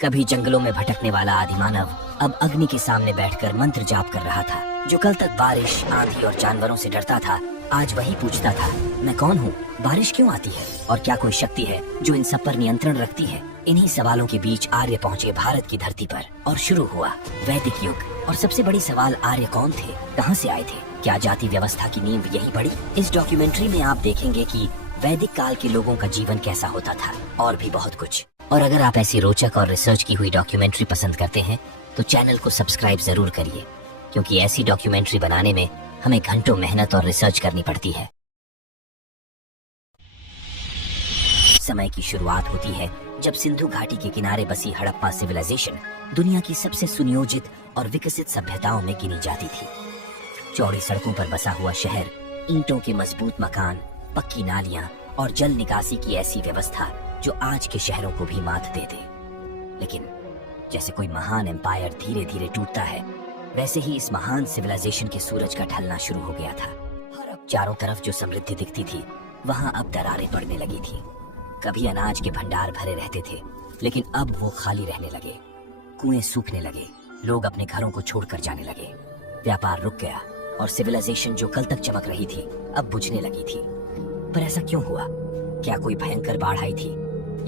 कभी जंगलों में भटकने वाला आदिमानव अब अग्नि के सामने बैठकर मंत्र जाप कर रहा था। जो कल तक बारिश, आंधी और जानवरों से डरता था, आज वही पूछता था, मैं कौन हूँ, बारिश क्यों आती है और क्या कोई शक्ति है जो इन सब पर नियंत्रण रखती है। इन्हीं सवालों के बीच आर्य पहुँचे भारत की धरती पर और शुरू हुआ वैदिक युग। और सबसे बड़ी सवाल, आर्य कौन थे, कहाँ से आए थे, क्या जाति व्यवस्था की नींव यही पड़ी। इस डॉक्यूमेंट्री में आप देखेंगे कि वैदिक काल के लोगों का जीवन कैसा होता था और भी बहुत कुछ। और अगर आप ऐसी रोचक और रिसर्च की हुई डॉक्यूमेंट्री पसंद करते हैं तो चैनल को सब्सक्राइब जरूर करिए, क्योंकि ऐसी डॉक्यूमेंट्री बनाने में हमें घंटों मेहनत और रिसर्च करनी पड़ती है। समय की शुरुआत होती है जब सिंधु घाटी के किनारे बसी हड़प्पा सिविलाइजेशन दुनिया की सबसे सुनियोजित और विकसित सभ्यताओं में गिनी जाती थी। चौड़ी सड़कों पर बसा हुआ शहर, ईंटों के मजबूत मकान, पक्की नालियां और जल निकासी की ऐसी व्यवस्था जो आज के शहरों को भी मात दे दे। लेकिन जैसे कोई महान एम्पायर धीरे धीरे टूटता है, वैसे ही इस महान सिविलाइजेशन के सूरज का ढलना शुरू हो गया था। चारों तरफ जो समृद्धि दिखती थी, वहां अब दरारें पड़ने लगी थी। कभी अनाज के भंडार भरे रहते थे, लेकिन अब वो खाली रहने लगे। कुएं सूखने लगे, लोग अपने घरों को छोड़कर जाने लगे। व्यापार रुक गया और सिविलाइजेशन जो कल तक चमक रही थी, अब बुझने लगी थी। पर ऐसा क्यों हुआ? क्या कोई भयंकर बाढ़ आई थी,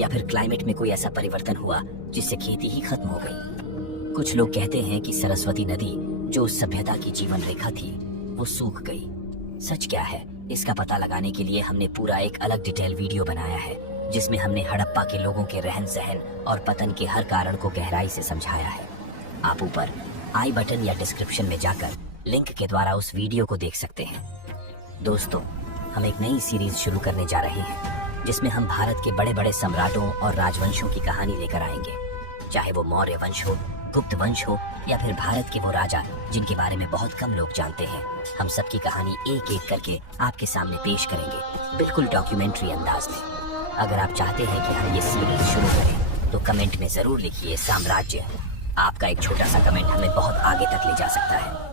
या फिर क्लाइमेट में कोई ऐसा परिवर्तन हुआ जिससे खेती ही खत्म हो गई? कुछ लोग कहते हैं कि सरस्वती नदी, जो उस सभ्यता की जीवन रेखा थी, वो सूख गई। सच क्या है, इसका पता लगाने के लिए हमने पूरा एक अलग डिटेल वीडियो बनाया है, जिसमें हमने हड़प्पा के लोगों के रहन सहन और पतन के हर कारण को गहराई से समझाया है। आप ऊपर आई बटन या डिस्क्रिप्शन में जाकर लिंक के द्वारा उस वीडियो को देख सकते हैं। दोस्तों, हम एक नई सीरीज शुरू करने जा रहे हैं, जिसमें हम भारत के बड़े बड़े सम्राटों और राजवंशों की कहानी लेकर आएंगे। चाहे वो मौर्य वंश हो, गुप्त वंश हो, या फिर भारत के वो राजा जिनके बारे में बहुत कम लोग जानते हैं, हम सबकी कहानी एक एक करके आपके सामने पेश करेंगे, बिल्कुल डॉक्यूमेंट्री अंदाज में। अगर आप चाहते हैं कि हम ये सीरीज शुरू करें तो कमेंट में जरूर लिखिए साम्राज्य। आपका एक छोटा सा कमेंट हमें बहुत आगे तक ले जा सकता है।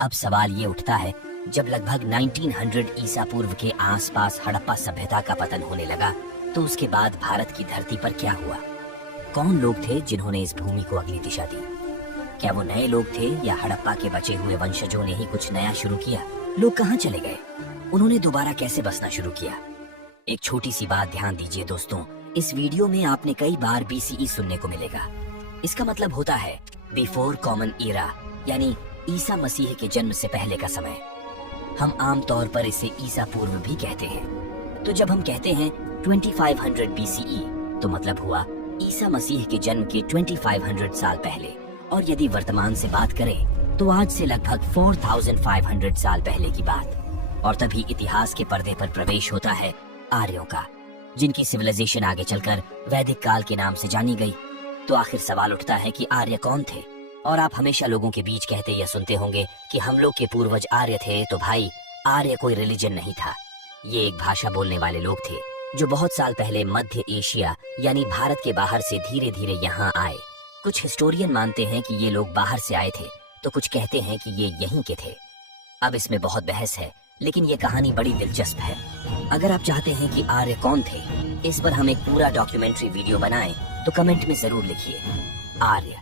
अब सवाल ये उठता है, जब लगभग 1900 ईसा पूर्व के आसपास हड़प्पा सभ्यता का पतन होने लगा, तो उसके बाद भारत की धरती पर क्या हुआ? कौन लोग थे जिन्होंने इस भूमि को अगली दिशा दी? क्या वो नए लोग थे या हड़प्पा के बचे हुए वंशजों ने ही कुछ नया शुरू किया? लोग कहाँ चले गए? उन्होंने दोबारा कैसे बसना शुरू किया? एक छोटी सी बात ध्यान दीजिए दोस्तों, इस वीडियो में आपने कई बार BCE सुनने को मिलेगा। इसका मतलब होता है बिफोर कॉमन ईरा, यानी ईसा मसीह के जन्म से पहले का समय। हम आम तौर पर इसे ईसा पूर्व भी कहते हैं। तो जब हम कहते हैं 2500 BCE, तो मतलब हुआ ईसा मसीह के जन्म के 2500 साल पहले। और यदि वर्तमान से बात करें तो आज से लगभग 4500 साल पहले की बात। और तभी इतिहास के पर्दे पर प्रवेश होता है आर्यों का, जिनकी सिविलाइजेशन आगे चलकर वैदिक काल के नाम से जानी गई। तो आखिर सवाल उठता है कि आर्य कौन थे? और आप हमेशा लोगों के बीच कहते या सुनते होंगे कि हम लोग के पूर्वज आर्य थे। तो भाई, आर्य कोई रिलीजन नहीं था, ये एक भाषा बोलने वाले लोग थे जो बहुत साल पहले मध्य एशिया यानी भारत के बाहर से धीरे धीरे यहाँ आए। कुछ हिस्टोरियन मानते हैं कि ये लोग बाहर से आए थे, तो कुछ कहते हैं कि ये यहीं के थे। अब इसमें बहुत बहस है, लेकिन ये कहानी बड़ी दिलचस्प है। अगर आप चाहते हैं कि आर्य कौन थे, इस पर हम एक पूरा डॉक्यूमेंट्री वीडियो बनाएं, तो कमेंट में जरूर लिखिए आर्य।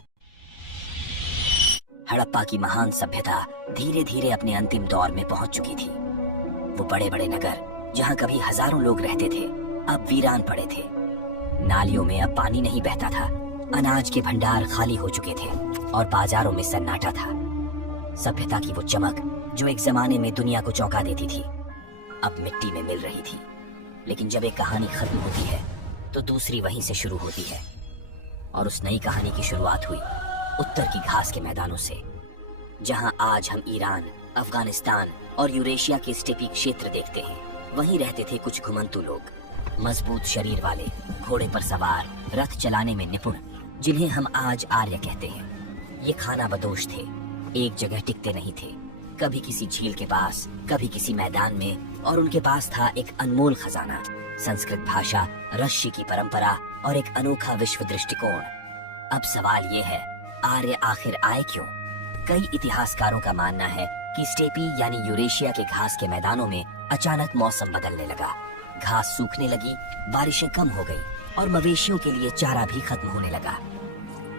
हड़प्पा की महान सभ्यता धीरे धीरे अपने अंतिम दौर में पहुंच चुकी थी। वो बड़े बड़े नगर, जहां कभी हजारों लोग रहते थे, अब वीरान पड़े थे। नालियों में अब पानी नहीं बहता था, अनाज के भंडार खाली हो चुके थे और बाजारों में सन्नाटा था। सभ्यता की वो चमक जो एक जमाने में दुनिया को चौंका देती थी, अब मिट्टी में मिल रही थी। लेकिन जब एक कहानी खत्म होती है तो दूसरी वहीं से शुरू होती है। और उस नई कहानी की शुरुआत हुई उत्तर की घास के मैदानों से, जहां आज हम ईरान, अफगानिस्तान और यूरेशिया के स्टेपी क्षेत्र देखते हैं। वहीं रहते थे कुछ घुमंतु लोग, मजबूत शरीर वाले, घोड़े पर सवार, रथ चलाने में निपुण, जिन्हें हम आज आर्य कहते हैं। ये खाना बदोश थे, एक जगह टिकते नहीं थे, कभी किसी झील के पास, कभी किसी मैदान में। और उनके पास था एक अनमोल खजाना, संस्कृत भाषा, ऋषि की परंपरा और एक अनोखा विश्व दृष्टिकोण। अब सवाल ये है, आर्य आखिर आए क्यों? कई इतिहासकारों का मानना है कि स्टेपी यानी यूरेशिया के घास के मैदानों में अचानक मौसम बदलने लगा, घास सूखने लगी, बारिशें कम हो गई और मवेशियों के लिए चारा भी खत्म होने लगा।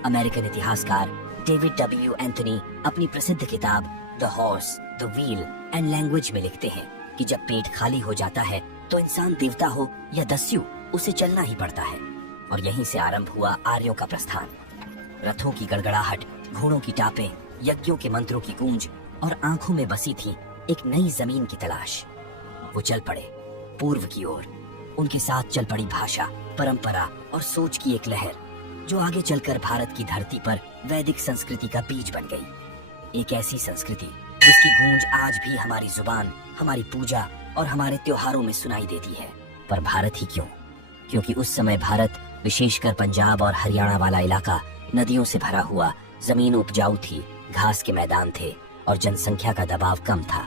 अमेरिकन इतिहासकार डेविड डब्ल्यू एंथनी अपनी प्रसिद्ध किताब the horse, the wheel and language में लिखते हैं कि जब पेट खाली हो जाता है तो इंसान देवता हो या दस्यु, उसे चलना ही पड़ता है। और यहीं से आरंभ हुआ आर्यों का प्रस्थान। रथों की गड़गड़ाहट, घोड़ों की टापें, यज्ञों के मंत्रों की गूंज और आंखों में बसी थी एक नई जमीन की तलाश। वो चल पड़े पूर्व की ओर। उनके साथ चल पड़ी भाषा, परंपरा और सोच की एक लहर जो आगे चलकर भारत की धरती पर वैदिक संस्कृति का बीज बन गई। एक ऐसी संस्कृति जिसकी गूंज आज भी हमारी जुबान, हमारी पूजा और हमारे त्योहारों में सुनाई देती है। पर भारत ही क्यों? क्योंकि उस समय भारत, विशेषकर पंजाब और हरियाणा वाला इलाका, नदियों से भरा हुआ, जमीन उपजाऊ थी, घास के मैदान थे और जनसंख्या का दबाव कम था।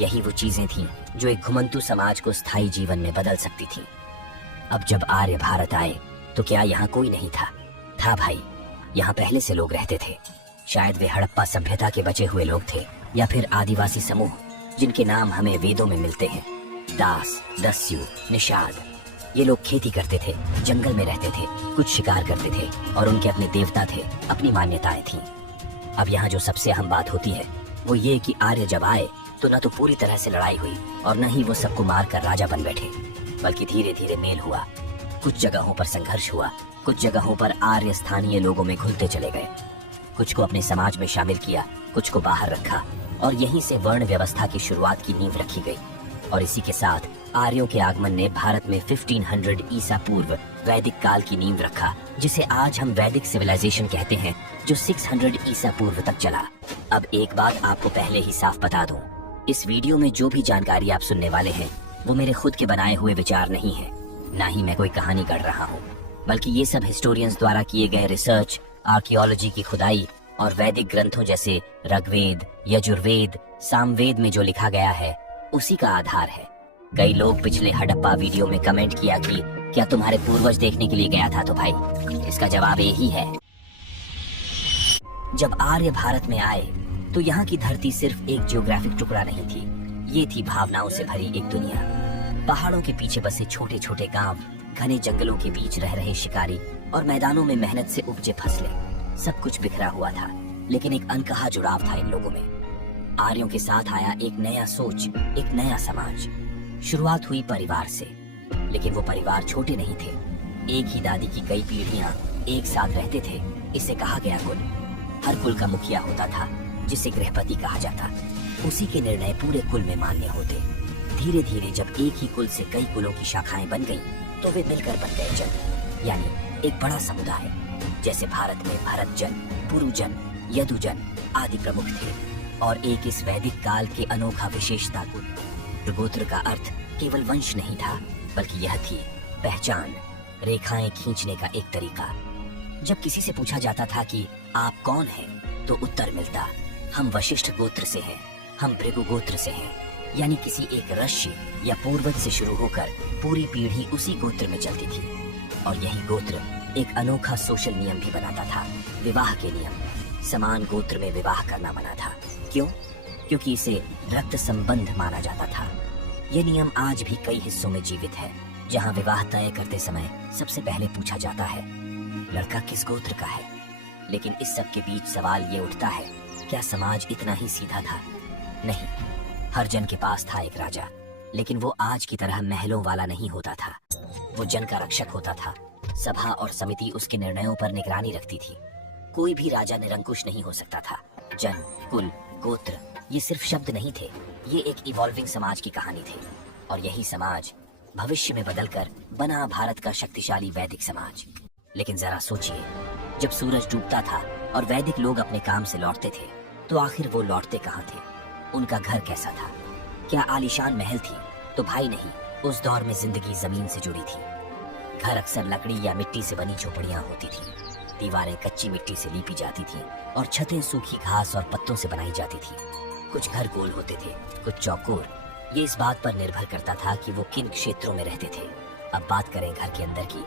यही वो चीजें थीं जो एक घुमंतु समाज को स्थायी जीवन में बदल सकती थीं। अब जब आर्य भारत आए तो क्या यहाँ कोई नहीं था? था भाई, यहाँ पहले से लोग रहते थे। शायद वे हड़प्पा सभ्यता के बचे हुए लोग थे या फिर आदिवासी समूह जिनके नाम हमें वेदों में मिलते हैं। दास, दस्यु, निषाद। ये लोग खेती करते थे, जंगल में रहते थे, कुछ शिकार करते थे और उनके अपने देवता थे, अपनी मान्यताएं थीं। अब यहाँ जो सबसे अहम बात होती है वो ये कि आर्य जब आए तो न तो पूरी तरह से लड़ाई हुई और न ही वो सबको मारकर राजा बन बैठे, बल्कि धीरे धीरे मेल हुआ। कुछ जगहों पर संघर्ष हुआ, कुछ जगहों पर आर्य स्थानीय लोगों में घुलते चले गए। कुछ को अपने समाज में शामिल किया, कुछ को बाहर रखा और यहीं से वर्ण व्यवस्था की शुरुआत की नींव रखी गई। और इसी के साथ आर्यों के आगमन ने भारत में 1500 ईसा पूर्व वैदिक काल की नींव रखा, जिसे आज हम वैदिक सिविलाइजेशन कहते हैं, जो 600 ईसा पूर्व तक चला। अब एक बात आपको पहले ही साफ बता दूं, इस वीडियो में जो भी जानकारी आप सुनने वाले हैं वो मेरे खुद के बनाए हुए विचार नहीं है, ना ही मैं कोई कहानी गढ़ रहा हूँ, बल्कि ये सब हिस्टोरियंस द्वारा किए गए रिसर्च, आर्कियोलॉजी की खुदाई और वैदिक ग्रंथों जैसे ऋग्वेद, यजुर्वेद, सामवेद में जो लिखा गया है उसी का आधार है। कई लोग पिछले हड़प्पा वीडियो में कमेंट किया कि क्या तुम्हारे पूर्वज देखने के लिए गया था, तो भाई इसका जवाब यही है। जब आर्य भारत में आए तो यहाँ की धरती सिर्फ एक जियोग्राफिक टुकड़ा नहीं थी, ये थी भावनाओं से भरी एक दुनिया। पहाड़ों के पीछे बसे छोटे छोटे गांव, घने जंगलों के बीच रह रहे शिकारी और मैदानों में मेहनत से उपजे फसलें, सब कुछ बिखरा हुआ था, लेकिन एक अनकहा जुड़ाव था इन लोगों में। आर्यों के साथ आया एक नया सोच, एक नया समाज। शुरुआत हुई परिवार से, लेकिन वो परिवार छोटे नहीं थे। एक ही दादी की कई पीढ़ियां एक साथ रहते थे, इसे कहा गया कुल। हर कुल का मुखिया होता था, जिसे गृहपति कहा जाता। उसी के निर्णय पूरे कुल में मान्य होते। धीरे धीरे जब एक ही कुल से कई कुलों की शाखाएं बन गईं, तो वे मिलकर बन गए जन, यानी एक बड़ा समुदाय। जैसे भारत में भरतजन, पुरुजन, यदुजन आदि प्रमुख थे। और एक इस वैदिक काल के अनोखा विशेषता कुल। गोत्र का अर्थ केवल वंश नहीं था, बल्कि यह थी पहचान, रेखाएं खींचने का एक तरीका। जब किसी से पूछा जाता था कि आप कौन हैं, तो उत्तर मिलता, हम वशिष्ठ गोत्र से हैं, हम भृगु गोत्र से हैं, यानी किसी एक ऋषि या पूर्वज से शुरू होकर पूरी पीढ़ी उसी गोत्र में चलती थी। और यही गोत्र एक अनोखा सोशल नियम भी बनाता था, विवाह के नियम। समान गोत्र में विवाह करना मना था। क्यों? क्योंकि इसे रक्त संबंध माना जाता था। ये नियम आज भी कई हिस्सों में जीवित है, जहाँ विवाह तय करते समय सबसे पहले पूछा जाता है, लड़का किस गोत्र का है। लेकिन इस सब के बीच सवाल ये उठता है, क्या समाज इतना ही सीधा था? नहीं, हर जन के पास था एक राजा, लेकिन वो आज की तरह महलों वाला नहीं होता था। वो जन का रक्षक होता था। सभा और समिति उसके निर्णयों पर निगरानी रखती थी। कोई भी राजा निरंकुश नहीं हो सकता था। जन, कुल, गोत्र ये सिर्फ शब्द नहीं थे, ये एक इवॉल्विंग समाज की कहानी थी। और यही समाज भविष्य में बदलकर बना भारत का शक्तिशाली वैदिक समाज। लेकिन जरा सोचिए, जब सूरज डूबता था और वैदिक लोग अपने काम से लौटते थे, तो आखिर वो लौटते कहाँ थे? उनका घर कैसा था? क्या आलीशान महल थी? तो भाई नहीं, उस दौर में जिंदगी जमीन से जुड़ी थी। घर अक्सर लकड़ी या मिट्टी से बनी झोपड़ियां होती थी। दीवारें कच्ची मिट्टी से लीपी जाती थी और छतें सूखी घास और पत्तों से बनाई जाती थी। कुछ घर गोल होते थे, कुछ चौकोर। ये इस बात पर निर्भर करता था कि वो किन क्षेत्रों में रहते थे। अब बात करें घर के अंदर की,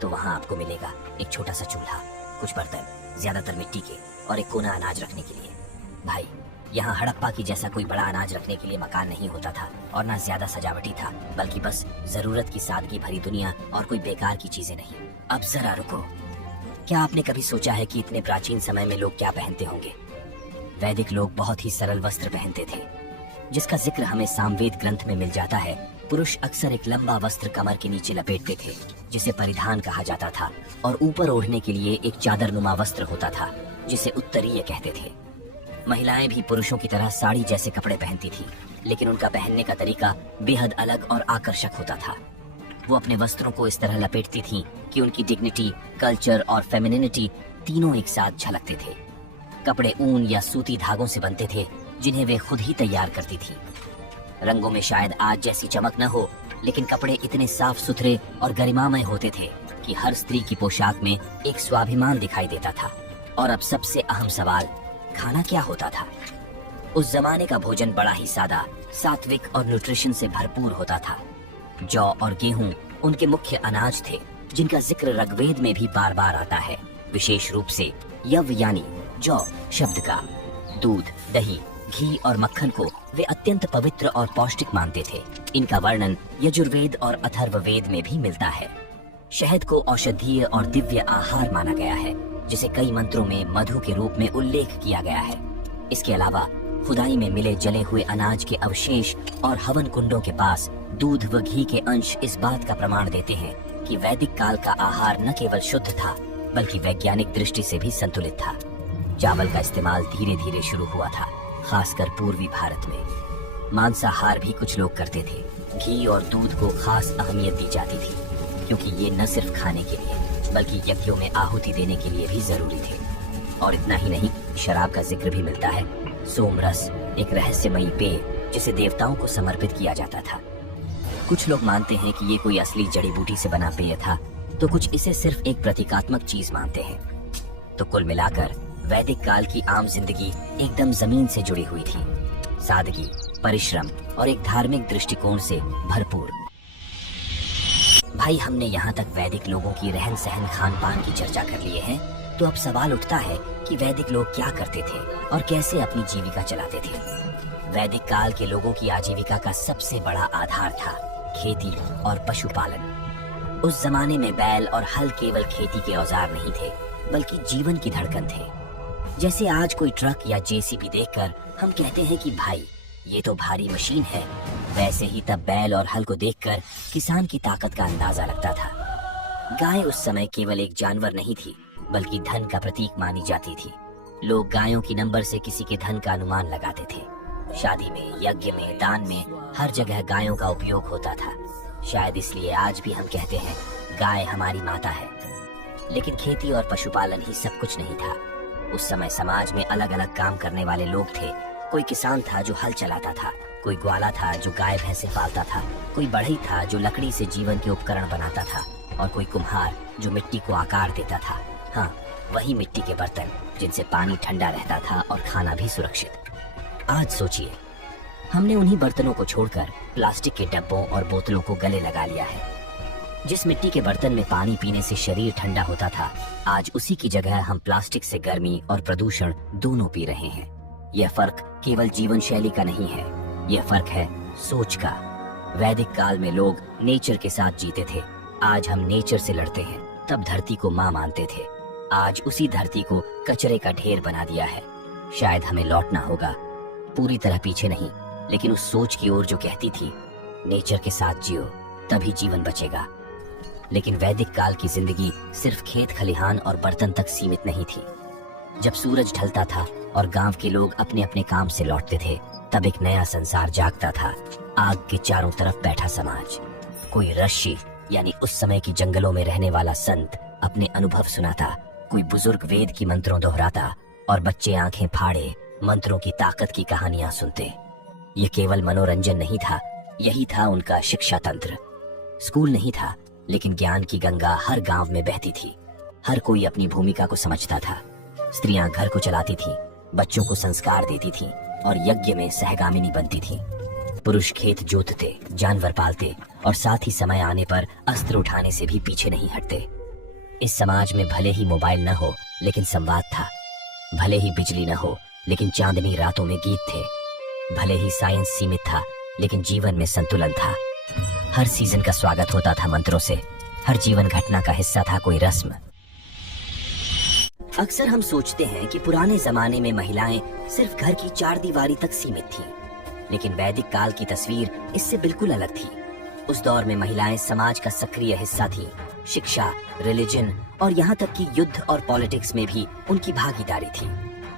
तो वहाँ आपको मिलेगा एक छोटा सा चूल्हा, कुछ बर्तन, ज्यादातर मिट्टी के, और एक कोना अनाज रखने के लिए। भाई, यहाँ हड़प्पा की जैसा कोई बड़ा अनाज रखने के लिए मकान नहीं होता था और ना ज्यादा सजावटी था, बल्कि बस जरूरत की सादगी भरी दुनिया और कोई बेकार की चीजें नहीं। अब जरा रुको, क्या आपने कभी सोचा है कि इतने प्राचीन समय में लोग क्या पहनते होंगे? वैदिक लोग बहुत ही सरल वस्त्र पहनते थे, जिसका जिक्र हमें सामवेद ग्रंथ में मिल जाता है। पुरुष अक्सर एक लंबा वस्त्र कमर के नीचे लपेटते थे, जिसे परिधान कहा जाता था, और ऊपर ओढ़ने के लिए एक चादरनुमा वस्त्र होता था, जिसे उत्तरीय कहते थे। महिलाएं भी पुरुषों की तरह साड़ी जैसे कपड़े पहनती थी, लेकिन उनका पहनने का तरीका बेहद अलग और आकर्षक होता था। वो अपने वस्त्रों को इस तरह लपेटती थीं कि उनकी डिग्निटी, कल्चर और फेमिनिनिटी तीनों एक साथ झलकते थे। कपड़े ऊन या सूती धागों से बनते थे, जिन्हें वे खुद ही तैयार करती थी। रंगों में शायद आज जैसी चमक न हो, लेकिन कपड़े इतने साफ सुथरे और गरिमामय होते थे कि हर स्त्री की पोशाक में एक स्वाभिमान दिखाई देता था। और अब सबसे अहम सवाल, खाना क्या होता था? उस जमाने का भोजन बड़ा ही सादा, सात्विक और न्यूट्रिशन से भरपूर होता था। जौ और गेहूं उनके मुख्य अनाज थे, जिनका जिक्र ऋग्वेद में भी बार बार आता है। विशेष रूप से यव यानी जौ शब्द का। दूध, दही, घी और मक्खन को वे अत्यंत पवित्र और पौष्टिक मानते थे। इनका वर्णन यजुर्वेद और अथर्ववेद में भी मिलता है। शहद को औषधीय और दिव्य आहार माना गया है, जिसे कई मंत्रों में मधु के रूप में उल्लेख किया गया है। इसके अलावा खुदाई में मिले जले हुए अनाज के अवशेष और हवन कुंडों के पास दूध व घी के अंश इस बात का प्रमाण देते हैं कि वैदिक काल का आहार न केवल शुद्ध था, बल्कि वैज्ञानिक दृष्टि से भी संतुलित था। चावल का इस्तेमाल धीरे धीरे शुरू हुआ था, खासकर पूर्वी भारत में। मांसाहार भी कुछ लोग करते थे। घी और दूध को खास अहमियत दी जाती थी, क्योंकि ये न सिर्फ खाने के लिए बल्कि यज्ञों में आहुति देने के लिए भी जरूरी थे। और इतना ही नहीं, शराब का जिक्र भी मिलता है। सोमरस एक रहस्यमयी पेय जिसे देवताओं को समर्पित किया जाता था। कुछ लोग मानते हैं कि ये कोई असली जड़ी बूटी से बना पेय था, तो कुछ इसे सिर्फ एक प्रतीकात्मक चीज मानते हैं। तो कुल मिलाकर वैदिक काल की आम जिंदगी एकदम जमीन से जुड़ी हुई थी, सादगी, परिश्रम और एक धार्मिक दृष्टिकोण से भरपूर। भाई, हमने यहाँ तक वैदिक लोगों की रहन सहन, खान पान की चर्चा कर लिए हैं, तो अब सवाल उठता है कि वैदिक लोग क्या करते थे और कैसे अपनी जीविका चलाते थे। वैदिक काल के लोगों की आजीविका का सबसे बड़ा आधार था खेती और पशुपालन। उस जमाने में बैल और हल केवल खेती के औजार नहीं थे, बल्कि जीवन की धड़कन थे। जैसे आज कोई ट्रक या जेसीबी देखकर हम कहते हैं कि भाई ये तो भारी मशीन है, वैसे ही तब बैल और हल को देखकर किसान की ताकत का अंदाजा लगता था। गाय उस समय केवल एक जानवर नहीं थी, बल्कि धन का प्रतीक मानी जाती थी। लोग गायों की नंबर से किसी के धन का अनुमान लगाते थे। शादी में, यज्ञ में, दान में हर जगह गायों का उपयोग होता था। शायद इसलिए आज भी हम कहते हैं गाय हमारी माता है। लेकिन खेती और पशुपालन ही सब कुछ नहीं था। उस समय समाज में अलग अलग काम करने वाले लोग थे। कोई किसान था जो हल चलाता था, कोई ग्वाला था जो गाय भैंसे पालता था, कोई बढ़ई था जो लकड़ी से जीवन के उपकरण बनाता था, और कोई कुम्हार जो मिट्टी को आकार देता था। हाँ, वही मिट्टी के बर्तन जिनसे पानी ठंडा रहता था और खाना भी सुरक्षित। आज सोचिए, हमने उन्हीं बर्तनों को छोड़कर प्लास्टिक के डब्बों और बोतलों को गले लगा लिया है। जिस मिट्टी के बर्तन में पानी पीने से शरीर ठंडा होता था, आज उसी की जगह हम प्लास्टिक से गर्मी और प्रदूषण दोनों पी रहे हैं। यह फर्क केवल जीवन शैली का नहीं है, यह फर्क है सोच का। वैदिक काल में लोग नेचर के साथ जीते थे, आज हम नेचर से लड़ते हैं। तब धरती को माँ मानते थे, आज उसी धरती को कचरे का ढेर बना दिया है। शायद हमें लौटना होगा, पूरी तरह पीछे नहीं, लेकिन उस सोच की ओर जो कहती थी नेचर के साथ जियो, तभी जीवन बचेगा। लेकिन वैदिक काल की जिंदगी सिर्फ खेत खलिहान और बर्तन तक सीमित नहीं थी। जब सूरज ढलता था और गांव के लोग अपने अपने काम से लौटते थे, तब एक नया संसार जागता था। आग के चारों तरफ बैठा समाज, कोई ऋषि यानी उस समय की जंगलों में रहने वाला संत अपने अनुभव सुनाता, कोई बुजुर्ग वेद की मंत्रों दोहराता और बच्चे आंखें फाड़े मंत्रों की ताकत की कहानियां सुनते। ये केवल मनोरंजन नहीं था, यही था उनका शिक्षा तंत्र। स्कूल नहीं था, लेकिन ज्ञान की गंगा हर गांव में बहती थी। हर कोई अपनी भूमिका को समझता था। स्त्रियां घर को चलाती थीं, बच्चों को संस्कार देती थीं और यज्ञ में सहगामिनी बनती थीं। पुरुष खेत जोतते, जानवर पालते और साथ ही समय आने पर अस्त्र उठाने से भी पीछे नहीं हटते। इस समाज में भले ही मोबाइल न हो, लेकिन संवाद था। भले ही बिजली न हो, लेकिन चांदनी रातों में गीत थे। भले ही साइंस सीमित था, लेकिन जीवन में संतुलन था। हर सीजन का स्वागत होता था मंत्रों से, हर जीवन घटना का हिस्सा था कोई रस्म। अक्सर हम सोचते हैं कि पुराने जमाने में महिलाएं सिर्फ घर की चार दीवारी तक सीमित थीं, लेकिन वैदिक काल की तस्वीर इससे बिल्कुल अलग थी। उस दौर में महिलाएं समाज का सक्रिय हिस्सा थीं। शिक्षा, रिलीजन और यहाँ तक कि युद्ध और पॉलिटिक्स में भी उनकी भागीदारी थी।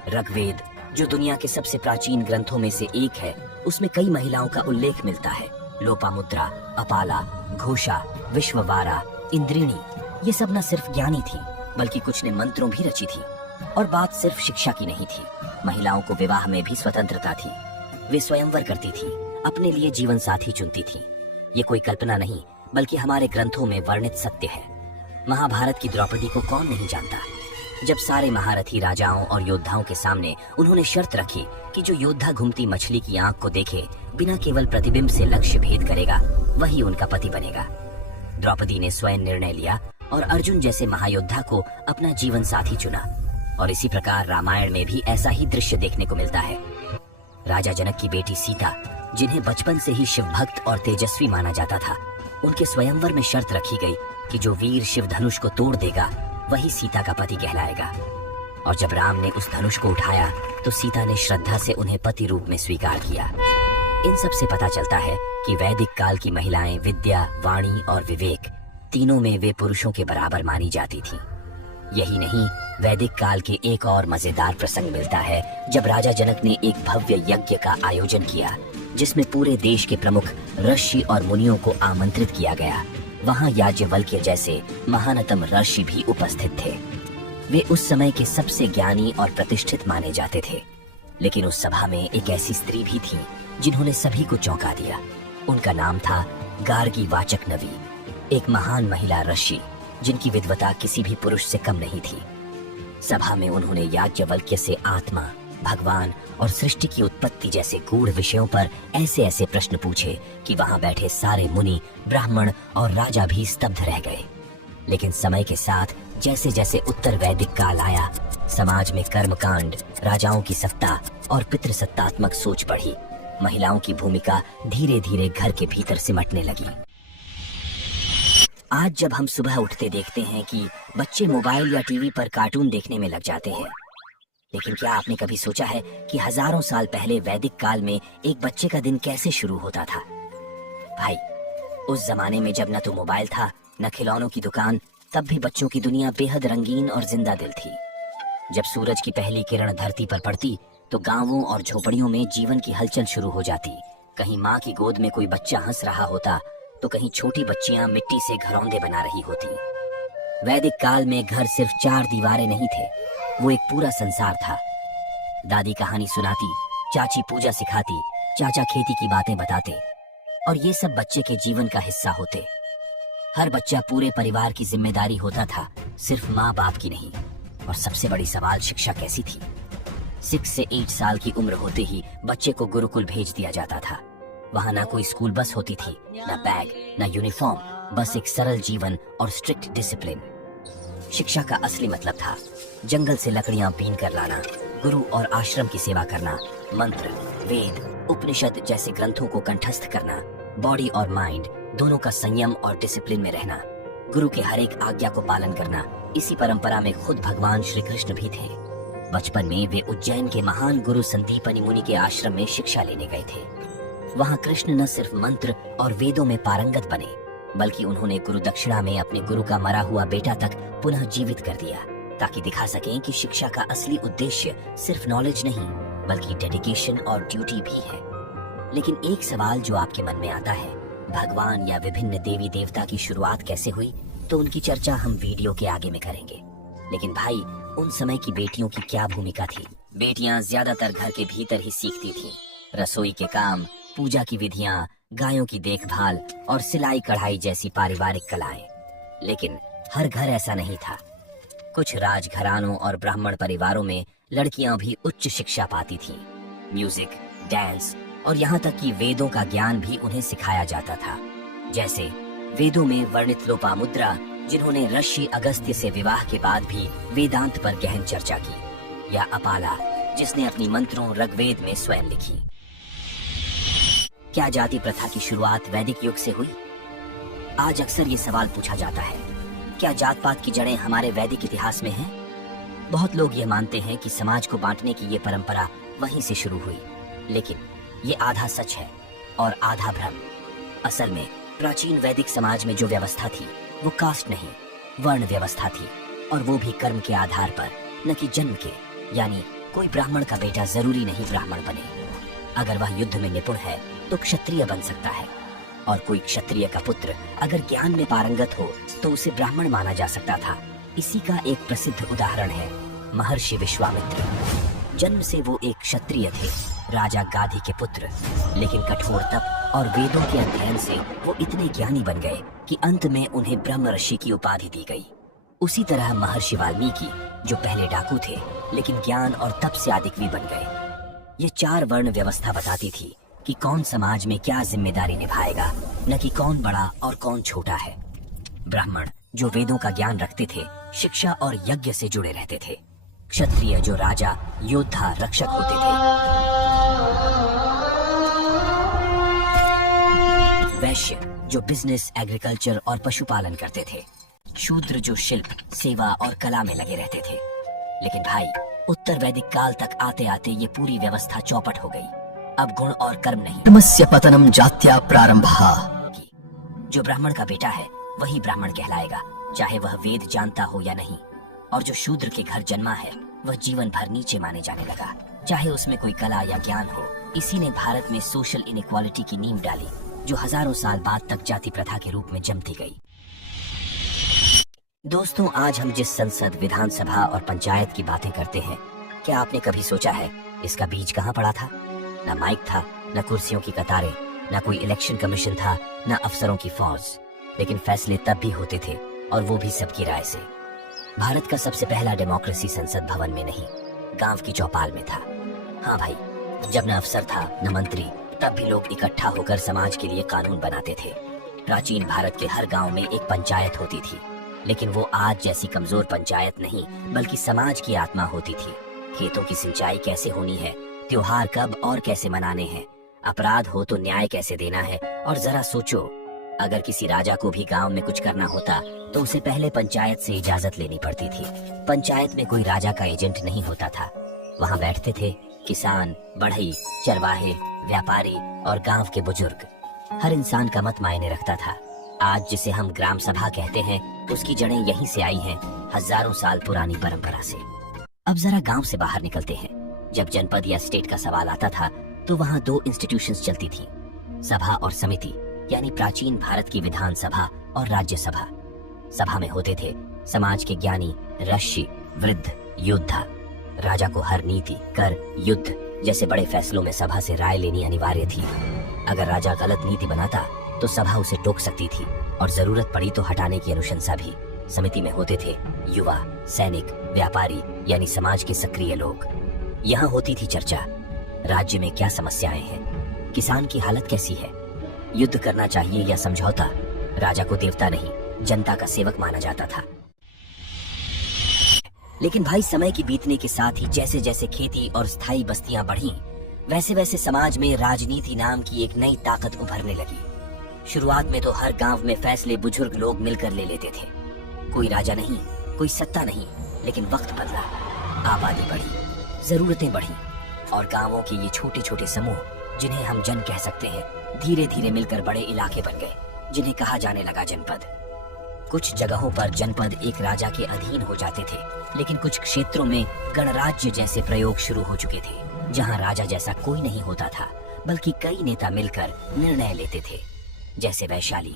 ऋग्वेद, जो दुनिया के सबसे प्राचीन ग्रंथों में से एक है, उसमें कई महिलाओं का उल्लेख मिलता है। लोपामुद्रा, अपाला, घोषा, विश्ववारा, इंद्रिणी, ये सब न सिर्फ ज्ञानी थी बल्कि कुछ ने मंत्रों भी रची थी। और बात सिर्फ शिक्षा की नहीं थी, महिलाओं को विवाह में भी स्वतंत्रता थी। वे स्वयंवर करती थी, अपने लिए जीवन साथी चुनती थी। ये कोई कल्पना नहीं बल्कि हमारे ग्रंथों में वर्णित सत्य है। महाभारत की द्रौपदी को कौन नहीं जानता। जब सारे महारथी राजाओं और योद्धाओं के सामने उन्होंने शर्त रखी कि जो योद्धा घुमती मछली की आंख को देखे बिना केवल प्रतिबिंब से लक्ष्य भेद करेगा, वही उनका पति बनेगा। द्रौपदी ने स्वयं निर्णय लिया और अर्जुन जैसे महायोद्धा को अपना जीवन साथी चुना। और इसी प्रकार रामायण में भी ऐसा ही दृश्य देखने को मिलता है। राजा जनक की बेटी सीता, जिन्हें बचपन से ही शिव भक्त और तेजस्वी माना जाता था, उनके स्वयंवर में शर्त रखी गई कि जो वीर शिव धनुष को तोड़ देगा वही सीता का पति कहलाएगा। और जब राम ने उस धनुष को उठाया तो सीता ने श्रद्धा से उन्हें पति रूप में स्वीकार किया। इन सब से पता चलता है कि वैदिक काल की महिलाएं विद्या, वाणी और विवेक तीनों में वे पुरुषों के बराबर मानी जाती थीं। यही नहीं, वैदिक काल के एक और मजेदार प्रसंग मिलता है जब राजा जनक ने एक भव्य यज्ञ का आयोजन किया, जिसमें पूरे देश के प्रमुख ऋषि और मुनियों को आमंत्रित किया गया। वहां याज्ञवल्क्य जैसे महानतम ऋषि भी उपस्थित थे। वे उस समय के सबसे ज्ञानी और प्रतिष्ठित माने जाते थे। लेकिन उस सभा में एक ऐसी स्त्री भी थी जिन्होंने सभी को चौंका दिया। उनका नाम था गार्गी वाचकनवी, एक महान महिला ऋषि जिनकी विद्वता किसी भी पुरुष से कम नहीं थी। सभा में उन्होंने याज्ञवल्क्य से आत्मा, भगवान और सृष्टि की उत्पत्ति जैसे गूढ़ विषयों पर ऐसे ऐसे प्रश्न पूछे कि वहां बैठे सारे मुनि, ब्राह्मण और राजा भी स्तब्ध रह गए। लेकिन समय के साथ जैसे जैसे उत्तर वैदिक काल आया, समाज में कर्मकांड, राजाओं की सत्ता और पितृसत्तात्मक सोच बढ़ी। महिलाओं की भूमिका धीरे धीरे घर के भीतर सिमटने लगी। आज जब हम सुबह उठते देखते हैं कि बच्चे मोबाइल या टीवी पर कार्टून देखने में लग जाते हैं, लेकिन क्या आपने कभी सोचा है कि हजारों साल पहले वैदिक काल में एक बच्चे का दिन कैसे शुरू होता था? भाई, उस जमाने में जब न तो मोबाइल था न खिलौनों की दुकान, तब भी बच्चों की दुनिया बेहद रंगीन और जिंदा दिल थी। जब सूरज की पहली किरण धरती पर पड़ती तो गांवों और झोपड़ियों में जीवन की हलचल शुरू हो जाती। कहीं माँ की गोद में कोई बच्चा हंस रहा होता तो कहीं छोटी बच्चियां मिट्टी से घरौंदे बना रही होती। वैदिक काल में घर सिर्फ चार दीवारें नहीं थे, वो एक पूरा संसार था। दादी कहानी सुनाती, चाची पूजा सिखाती, चाचा खेती की बातें बताते, और ये सब बच्चे के जीवन का हिस्सा होते। हर बच्चा पूरे परिवार की जिम्मेदारी होता था, सिर्फ माँ बाप की नहीं। और सबसे बड़ी सवाल शिक्षा कैसी थी? 6 से 8 साल की उम्र होते ही बच्चे को गुरुकुल भेज दिया जाता था। वहाँ ना कोई स्कूल बस होती थी, ना बैग, ना यूनिफॉर्म, बस एक सरल जीवन और स्ट्रिक्ट डिसिप्लिन। शिक्षा का असली मतलब था जंगल से लकड़ियां बीन कर लाना, गुरु और आश्रम की सेवा करना, मंत्र, वेद, उपनिषद जैसे ग्रंथों को कंठस्थ करना, बॉडी और माइंड दोनों का संयम और डिसिप्लिन में रहना, गुरु के हर एक आज्ञा को पालन करना। इसी परंपरा में खुद भगवान श्री कृष्ण भी थे। बचपन में वे उज्जैन के महान गुरु संदीपनि मुनि के आश्रम में शिक्षा लेने गए थे। वहाँ कृष्ण न सिर्फ मंत्र और वेदों में पारंगत बने, बल्कि उन्होंने गुरु दक्षिणा में अपने गुरु का मरा हुआ बेटा तक पुनः जीवित कर दिया, ताकि दिखा सकें कि शिक्षा का असली उद्देश्य सिर्फ नॉलेज नहीं बल्कि डेडिकेशन और ड्यूटी भी है। लेकिन एक सवाल जो आपके मन में आता है, भगवान या विभिन्न देवी देवता की शुरुआत कैसे हुई, तो उनकी चर्चा हम वीडियो के आगे में करेंगे। लेकिन भाई, उन समय की बेटियों की क्या भूमिका थी? बेटियां ज्यादातर घर के भीतर ही सीखती थीं, रसोई के काम, पूजा की विधियां, गायों की देखभाल और सिलाई कढ़ाई जैसी पारिवारिक कलाएं। लेकिन हर घर ऐसा नहीं था। कुछ राजघरानों और ब्राह्मण परिवारों में लड़कियां भी उच्च शिक्षा पाती थीं। म्यूजिक, डांस और यहाँ तक कि वेदों का ज्ञान भी उन्हें सिखाया जाता था। जैसे वेदों में वर्णित लोपामुद्रा, जिन्होंने ऋषि अगस्त्य से विवाह के बाद भी वेदांत पर गहन चर्चा की, या अपाला, जिसने अपनी मंत्रों ऋग्वेद में स्वयं लिखी। क्या जाति प्रथा की शुरुआत वैदिक युग से हुई? आज अक्सर ये सवाल पूछा जाता है, क्या जात पात की जड़ें हमारे वैदिक इतिहास में हैं? बहुत लोग ये मानते हैं कि समाज को बांटने की ये परंपरा वहीं से शुरू हुई, लेकिन ये आधा सच है और आधा भ्रम। असल में प्राचीन वैदिक समाज में जो व्यवस्था थी वो कास्ट नहीं, वर्ण व्यवस्था थी, और वो भी कर्म के आधार पर, न कि जन्म के। यानी कोई ब्राह्मण का बेटा जरूरी नहीं ब्राह्मण बने। अगर वह युद्ध में निपुण है तो क्षत्रिय बन सकता है, और कोई क्षत्रिय का पुत्र अगर ज्ञान में पारंगत हो तो उसे ब्राह्मण माना जा सकता था। इसी का एक प्रसिद्ध उदाहरण है महर्षि विश्वामित्र। जन्म से वो एक क्षत्रिय थे, राजा गाधी के पुत्र, लेकिन कठोर तप और वेदों के अध्ययन से वो इतने ज्ञानी बन गए कि अंत में उन्हें ब्रह्म ऋषि की उपाधि दी गई। उसी तरह महर्षि वाल्मीकि, जो पहले डाकू थे लेकिन ज्ञान और तप से आदिकवि बन गए। ये 4 वर्ण व्यवस्था बताती थी कि कौन समाज में क्या जिम्मेदारी निभाएगा, न कि कौन बड़ा और कौन छोटा है। ब्राह्मण जो वेदों का ज्ञान रखते थे, शिक्षा और यज्ञ से जुड़े रहते थे। क्षत्रिय जो राजा, योद्धा, रक्षक होते थे। वैश्य जो बिजनेस, एग्रीकल्चर और पशुपालन करते थे। शूद्र जो शिल्प, सेवा और कला में लगे रहते थे। लेकिन भाई, उत्तर वैदिक काल तक आते आते ये पूरी व्यवस्था चौपट हो गई। अब गुण और कर्म नहीं, कर्मस्य पतनम जात्या प्रारंभः। जो ब्राह्मण का बेटा है वही ब्राह्मण कहलाएगा, चाहे वह वेद जानता हो या नहीं। और जो शूद्र के घर जन्मा है वह जीवन भर नीचे माने जाने लगा, चाहे उसमें कोई कला या ज्ञान हो। इसी ने भारत में सोशल इनइक्वालिटी की नींव डाली, जो हजारों साल बाद तक जाति प्रथा के रूप में जमती गई। दोस्तों, आज हम जिस संसद, विधानसभा और पंचायत की बातें करते हैं, क्या आपने कभी सोचा है इसका बीज कहाँ पड़ा था? न माइक था, न कुर्सियों की कतारें, न कोई इलेक्शन कमीशन था, न अफसरों की फौज। लेकिन फैसले तब भी होते थे, और वो भी सबकी राय से। भारत का सबसे पहला डेमोक्रेसी संसद भवन में नहीं, गांव की चौपाल में था। हाँ भाई, जब न अफसर था न मंत्री, तब भी लोग इकट्ठा होकर समाज के लिए कानून बनाते थे। प्राचीन भारत के हर गांव में एक पंचायत होती थी, लेकिन वो आज जैसी कमजोर पंचायत नहीं, बल्कि समाज की आत्मा होती थी। खेतों की सिंचाई कैसे होनी है, त्योहार कब और कैसे मनाने हैं, अपराध हो तो न्याय कैसे देना है। और जरा सोचो, अगर किसी राजा को भी गांव में कुछ करना होता तो उसे पहले पंचायत से इजाजत लेनी पड़ती थी। पंचायत में कोई राजा का एजेंट नहीं होता था। वहां बैठते थे किसान, बढ़ई, चरवाहे, व्यापारी और गांव के बुजुर्ग। हर इंसान का मत मायने रखता था। आज जिसे हम ग्राम सभा कहते हैं, उसकी जड़ें यहीं से आई हैं, हजारों साल पुरानी परंपरा से। अब जरा गांव से बाहर निकलते हैं। जब जनपद या स्टेट का सवाल आता था तो वहाँ 2 इंस्टीट्यूशंस चलती थी, सभा और समिति। यानी प्राचीन भारत की विधानसभा और राज्यसभा। सभा में होते थे समाज के ज्ञानी, ऋषि, वृद्ध, योद्धा। राजा को हर नीति, कर, युद्ध जैसे बड़े फैसलों में सभा से राय लेनी अनिवार्य थी। अगर राजा गलत नीति बनाता तो सभा उसे टोक सकती थी, और जरूरत पड़ी तो हटाने की अनुशंसा भी। समिति में होते थे युवा, सैनिक, व्यापारी, यानी समाज के सक्रिय लोग। यहाँ होती थी चर्चा, राज्य में क्या समस्याएं हैं, किसान की हालत कैसी है, युद्ध करना चाहिए या समझौता। राजा को देवता नहीं, जनता का सेवक माना जाता था। लेकिन भाई, समय के बीतने के साथ ही जैसे जैसे खेती और स्थायी बस्तियां बढ़ी, वैसे वैसे समाज में राजनीति नाम की एक नई ताकत उभरने लगी। शुरुआत में तो हर गांव में फैसले बुजुर्ग लोग मिलकर ले लेते थे। कोई राजा नहीं, कोई सत्ता नहीं, लेकिन वक्त बदला, आबादी बढ़ी, जरूरतें बढ़ी, और गांवों के ये छोटे छोटे समूह, जिन्हें हम जन कह सकते हैं, धीरे धीरे मिलकर बड़े इलाके बन गए, जिन्हें कहा जाने लगा जनपद। कुछ जगहों पर जनपद एक राजा के अधीन हो जाते थे, लेकिन कुछ क्षेत्रों में गणराज्य जैसे प्रयोग शुरू हो चुके थे, जहां राजा जैसा कोई नहीं होता था, बल्कि कई नेता मिलकर निर्णय लेते थे। जैसे वैशाली,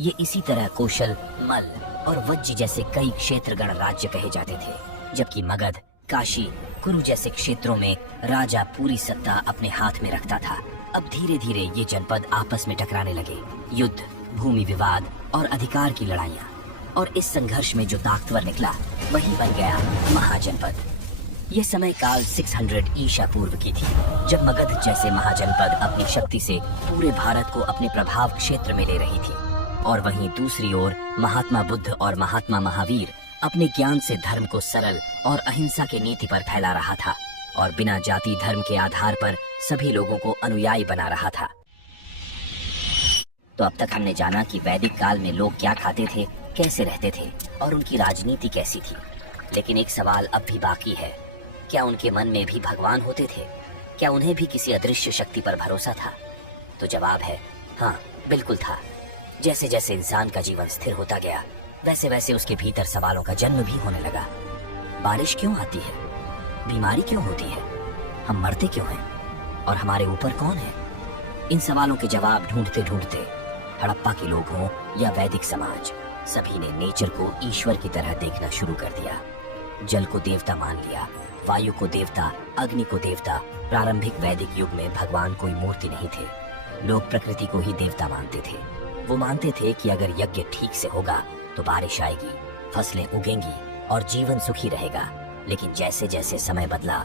ये इसी तरह कौशल, मल और वज्ज जैसे कई क्षेत्र गणराज्य कहे जाते थे, जबकि मगध, काशी, कुरु जैसे क्षेत्रों में राजा पूरी सत्ता अपने हाथ में रखता था। अब धीरे धीरे ये जनपद आपस में टकराने लगे, युद्ध, भूमि विवाद और अधिकार की लड़ाइयाँ। और इस संघर्ष में जो ताकतवर निकला वही बन गया महाजनपद। यह समय काल 600 ईसा पूर्व की थी, जब मगध जैसे महाजनपद अपनी शक्ति से पूरे भारत को अपने प्रभाव क्षेत्र में ले रही थी। और वहीं दूसरी ओर महात्मा बुद्ध और महात्मा महावीर अपने ज्ञान से धर्म को सरल और अहिंसा की नीति पर फैला रहा था, और बिना जाति धर्म के आधार पर सभी लोगों को अनुयायी बना रहा था। तो अब तक हमने जाना कि वैदिक काल में लोग क्या खाते थे, कैसे रहते थे और उनकी राजनीति कैसी थी। लेकिन एक सवाल अब भी बाकी है, क्या उनके मन में भी भगवान होते थे? क्या उन्हें भी किसी अदृश्य शक्ति पर भरोसा था? तो जवाब है हाँ, बिल्कुल था। जैसे जैसे इंसान का जीवन स्थिर होता गया, वैसे वैसे उसके भीतर सवालों का जन्म भी होने लगा। बारिश क्यों आती है? बीमारी क्यों होती है? हम मरते क्यों हैं? और हमारे ऊपर कौन है? इन सवालों के जवाब ढूंढते ढूंढते हड़प्पा के लोग हों या वैदिक समाज, सभी ने नेचर को ईश्वर की तरह देखना शुरू कर दिया। जल को देवता मान लिया, वायु को देवता, अग्नि को देवता। प्रारंभिक वैदिक युग में भगवान कोई मूर्ति नहीं थे। लोग प्रकृति को ही देवता मानते थे। वो मानते थे कि अगर यज्ञ ठीक से होगा तो बारिश आएगी, फसलें उगेंगी और जीवन सुखी रहेगा। लेकिन जैसे जैसे समय बदला,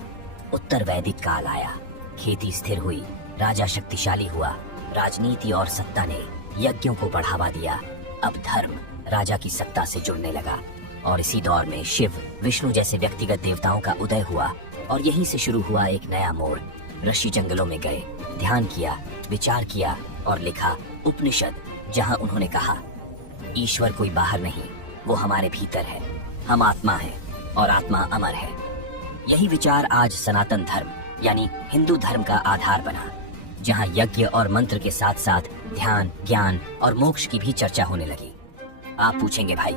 उत्तर वैदिक काल आया, खेती स्थिर हुई, राजा शक्तिशाली हुआ, राजनीति और सत्ता ने यज्ञों को बढ़ावा दिया। अब धर्म राजा की सत्ता से जुड़ने लगा और इसी दौर में शिव, विष्णु जैसे व्यक्तिगत देवताओं का उदय हुआ। और यहीं से शुरू हुआ एक नया मोड़। ऋषि जंगलों में गए, ध्यान किया, विचार किया और लिखा उपनिषद, जहां उन्होंने कहा ईश्वर कोई बाहर नहीं, वो हमारे भीतर है। हम आत्मा है और आत्मा अमर है। यही विचार आज सनातन धर्म यानी हिंदू धर्म का आधार बना, जहां यज्ञ और मंत्र के साथ साथ ध्यान, ज्ञान और मोक्ष की भी चर्चा होने लगी। आप पूछेंगे भाई,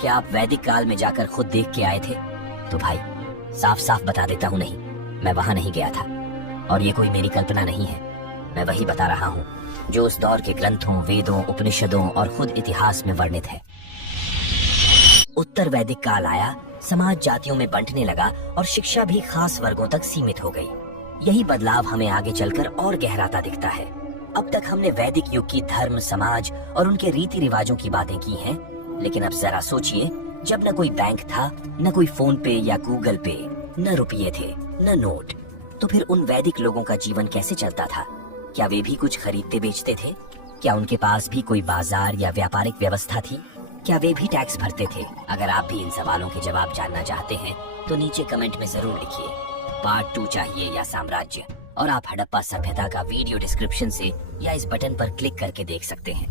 क्या आप वैदिक काल में जाकर खुद देख के आए थे? तो भाई साफ साफ बता देता हूँ, नहीं, मैं वहां नहीं गया था। और ये कोई मेरी कल्पना नहीं है, मैं वही बता रहा हूँ जो उस दौर के ग्रंथों, वेदों, उपनिषदों और खुद इतिहास में वर्णित है। उत्तर वैदिक काल आया, समाज जातियों में बंटने लगा और शिक्षा भी खास वर्गों तक सीमित हो गई। यही बदलाव हमें आगे चलकर और गहराता दिखता है। अब तक हमने वैदिक युग की धर्म, समाज और उनके रीति रिवाजों की बातें की हैं, लेकिन अब जरा सोचिए, जब न कोई बैंक था, न कोई फोन पे या गूगल पे, न रुपये थे, न नोट, तो फिर उन वैदिक लोगों का जीवन कैसे चलता था? क्या वे भी कुछ खरीदते बेचते थे? क्या उनके पास भी कोई बाजार या व्यापारिक व्यवस्था थी? क्या वे भी टैक्स भरते थे? अगर आप भी इन सवालों के जवाब जानना चाहते हैं तो नीचे कमेंट में जरूर लिखिए, पार्ट 2 चाहिए या साम्राज्य। और आप हड़प्पा सभ्यता का वीडियो डिस्क्रिप्शन से या इस बटन पर क्लिक करके देख सकते हैं।